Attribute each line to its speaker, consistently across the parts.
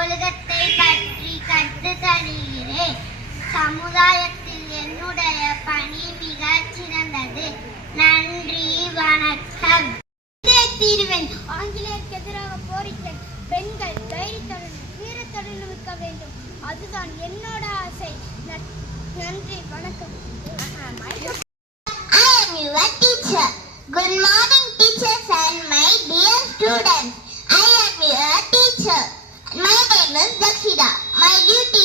Speaker 1: உலகத்தை பற்றி கற்று தருகிறேன் சமுதாயத்தில் என்னுடைய பணி மிக சிறந்தது நன்றி வணக்கம்
Speaker 2: தீர்வேன் ஆங்கிலேயருக்கு எதிராக போரிட்ட பெண்கள் தைரியத்துடன் வீரத்துடன் இருக்க வேண்டும் அதுதான் என்னோட ஆசை நன்றி வணக்கம்
Speaker 3: Good morning, teachers and my dear students. Famous Dakshida. My duty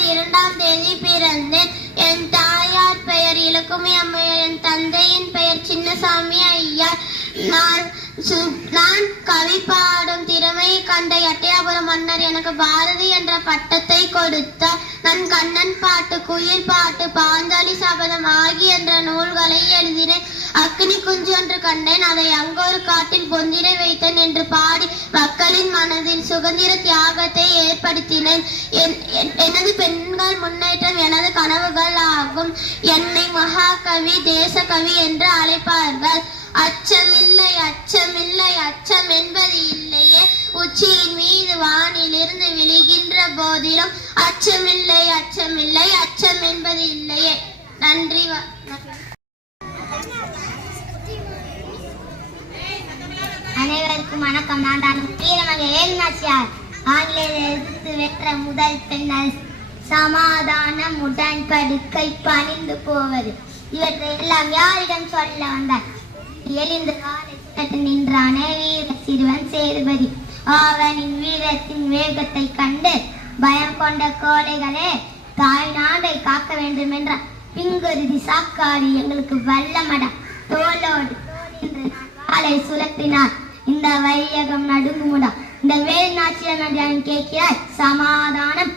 Speaker 4: மாதம் இரண்டாம் தேதி பிறந்தேன் என் தாயார் பெயர் இலக்குமி அம்மையார் என் தந்தையின் பெயர் சின்னசாமி ஐயா நான் நான் கவி பாடும் திறமையை கண்ட எட்டயாபுரம் மன்னர் எனக்கு பாரதி என்ற பட்டத்தை கொடுத்தார் நன் கண்ணன் பாட்டு குயில் பாட்டு பாஞ்சாலி சபதம் ஆகி என்ற நூல்களை எழுதினேன் அக்னி குஞ்சு என்று கண்டேன் அதை அங்கொரு காட்டில் பொந்தினை வைத்தேன் என்று பாடி மக்களின் மனதில் சுதந்திர தியாகத்தை ஏற்படுத்தினேன் எனது பெண்கள் முன்னேற்றம் எனது கனவுகள் ஆகும் என்னை மகாகவி தேசகவி என்று அழைப்பார்கள் அச்சமில்லை அச்சமில்லை அச்சம் என்பது இல்லையே உச்சியின் மீது வானிலிருந்து விழுகி என்ற போதிலும் அச்சமில்லை அச்சமில்லை அச்சம் என்பது இல்லையே நன்றி
Speaker 5: அனைவருக்கும் வணக்கம் நான் தான் வீரமக ஏல்நாச்சியார் ஆங்கிலேயர் எதிர்த்து வெற்ற முதல் பெண்ணல் சமாதானம் உடன்படிக்கை பணிந்து போவது இவற்றை எல்லாம் யாரிடம் சொல்ல வந்தார் எழுந்து நின்றானே வீர சிறுவன் சேதுபதி அவனின் வீரத்தின் வேகத்தை கண்டு பயம் கொண்ட கோழைகளே தாய் நாடை காக்க வேண்டும் என்ற பிங்கருதி சாக்காடு எங்களுக்கு வல்லமட தோளோடு என்று காலை சுழத்தினார் இந்த வையகம் நடுங்குமுடா இந்த வேல் நாச்சியன் கேட்கிறார் சமாதானம்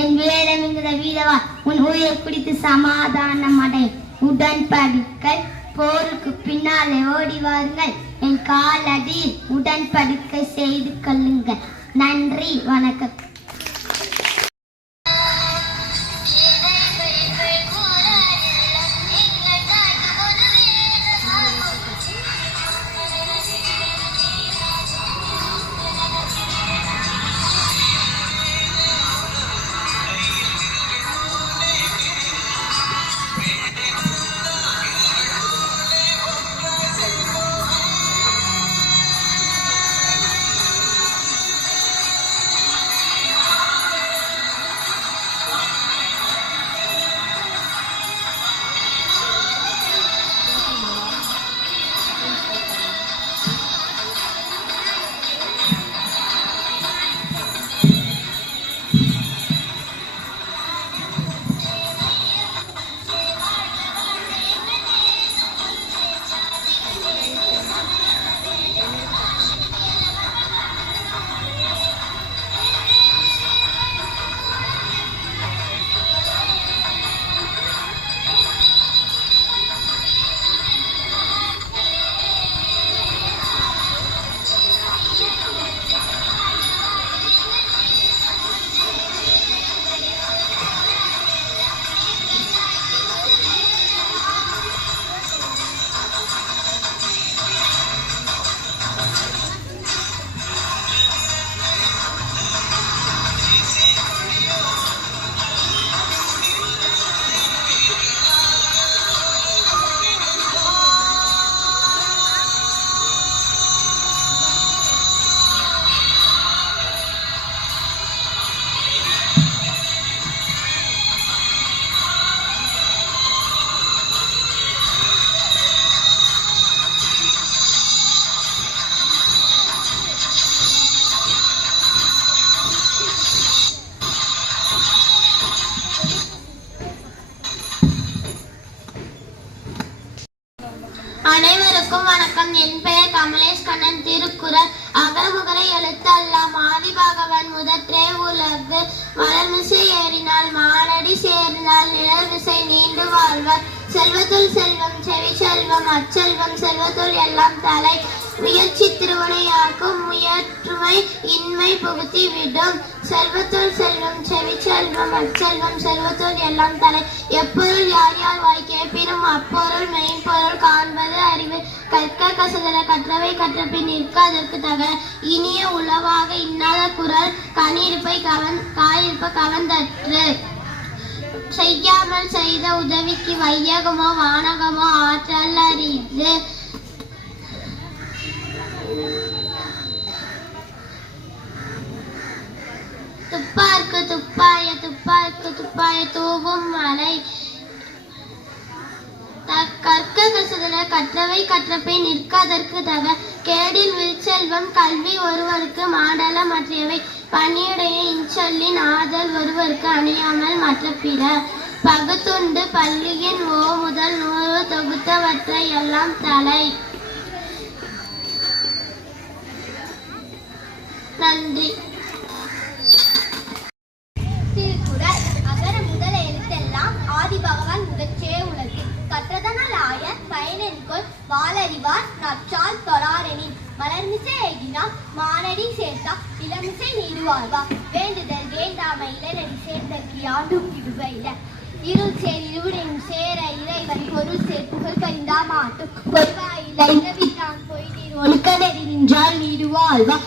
Speaker 6: என் வேதம் என்கிற வீரவா உன் உயிரை குடித்து சமாதானம் அடை உடன்படிக்கை போருக்கு பின்னாலே ஓடி வாருங்கள் என் காலடி உடன்படிக்கை செய்து கொள்ளுங்கள் நன்றி வணக்கம்
Speaker 7: நீடு வாழ்வர் செல்வத்துள் செல்வம் செவி செல்வம் அச்செல்வம் செல்வத்துள் எல்லாம் தலை முயற்சி திருவனையாக்கும் முயற்றுமை இன்மை புகுத்தி விடும் செல்வத்துள் செல்வம் செவி செல்வம் அச்செல்வம் செல்வத்துள் எல்லாம் தலை எப்பொருள் யார் யார் வாய் கேட்பினும் அப்பொருள் மெய்ப்பொருள் காண்பது அறிவு கற்க கசதல கற்றவை கற்றபின் நிற்க அதற்கு தக இனிய உளவாக இன்னாத குரல் கனியிருப்பை கவன் காயிருப்ப கவந்தற்று செய்யாமல் செய்த உதவிக்கு வையகமோ வானகமோ ஆற்றல் அறிந்து
Speaker 8: துப்பார்க்கு துப்பாய துப்பார்க்கு துப்பாய தூவும் மலை கற்க கசதல கற்றவை கற்றப்பை நிற்காதற்கு தவ கேடில் விழ்ச்செல்வம் கல்வி ஒருவருக்கு மாடல மற்றவை பணியுடைய இன்சொல்லின் ஆதல் ஒருவருக்கு அணியாமல் மற்ற பிற பகுத்துண்டு பள்ளியின் ஓ முதல் நூறு தொகுத்தவற்றை எல்லாம் தலை நன்றி
Speaker 9: திருக்குறள் அகர முதல எழுத்தெல்லாம் ஆதி பகவான் முதற்றே உலகு கற்றதனால் ஆய பயனென்கொள் வாழறிவார் நட்பு மலர்மிசை எகினா மானடி சேர்த்தா இளமிசை நீடுவாழ்வா வேண்டுதல் வேண்டாம இளநடி சேர்ந்தற்கு யாண்டும் இடுவையில இருள் சேர் இருவிடையும் சேர இறைவன் பொருள் சேர் புகழ் கறிந்தா மாட்டும் பொருவாயில்லை இளவிட்டான் பொய் நீர்
Speaker 10: ஒழுக்க நெறி நின்றால் நீடுவாழ்வா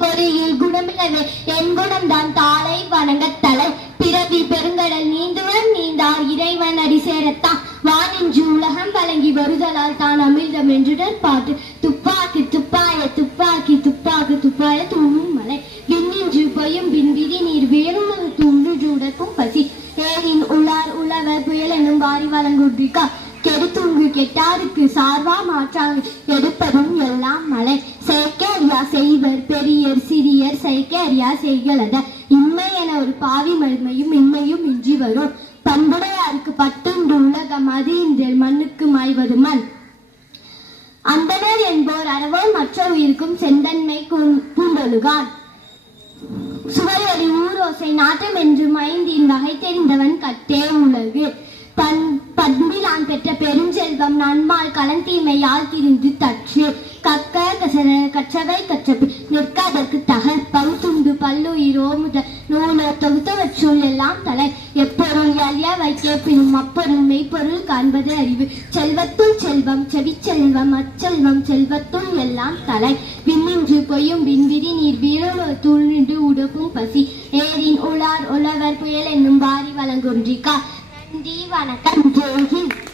Speaker 11: பொறியில் குணமிழவே என் குணம்தான் தாளை வணங்கத்தலை பிறவி பெருங்கடல் நீந்துவர் நீந்தார் இறைவன் அடி சேரத்தான் கலங்கி வருதலால் தான் அமிழ்தம் என்றுடன் பாட்டு துப்பாக்கி துப்பாய துப்பாக்கி துப்பாக்கு துப்பாய தூணும் மலை விண்ணின்று பொய்யும் பின் விதி நீர் வேறு தூண்டு ஜூடக்கும் பசி ஏரின் உளார் உழவ புயலெனும் வாரி வழங்குடிக்கா கெடுத்துங்கு கெட்டாருக்கு சார்வா மாற்றாங்க எடுப்பதும் எல்லாம் மலை செயற்கறியா செய்வர் பெரியர் சிறியர் செயற்கறியா செய்கலத இம்மை என ஒரு பாவி மருமையும் இம்மையும் இன்றி வரும் பண்புடையாருக்கு பட்டுண்டு உலகம் அது இந்த மண்ணு ஆய்வது மண் அந்தனர் என்போர் அறவோர் மற்ற உயிருக்கும் செந்தன்மை பூண்டொழுகான் சுவையொலி ஊரோசை நாட்டம் என்று மைந்தின் வகை தெரிந்தவன் கட்டே உலகு பன் பத்மிலான் பெற்ற பெருஞ்செல்வம் நன்மால் கலந்தீமை யாழ் திரிந்து தற்று கக்க கசர கற்றவை கற்றபி நிற்க அதற்கு தகர்ப்பம் துண்டு பல்லுயிரோ முத நூல தொகுத்தவற்றுள் எல்லாம் பொருள் காண்பது அறிவு செல்வத்துள் செல்வம் செவி செல்வம் அச்செல்வம் செல்வத்துள் எல்லாம் தலை விண்ணின்று பொய்யும் விண்விதி நீர் வீரோ நின்று உடுக்கும் பசி ஏரின் உளார் உழவர் புயல் என்னும் வாரி வழங்குன்றிக்கா நன்றி வணக்கம் ஜெய்ஹிந்த்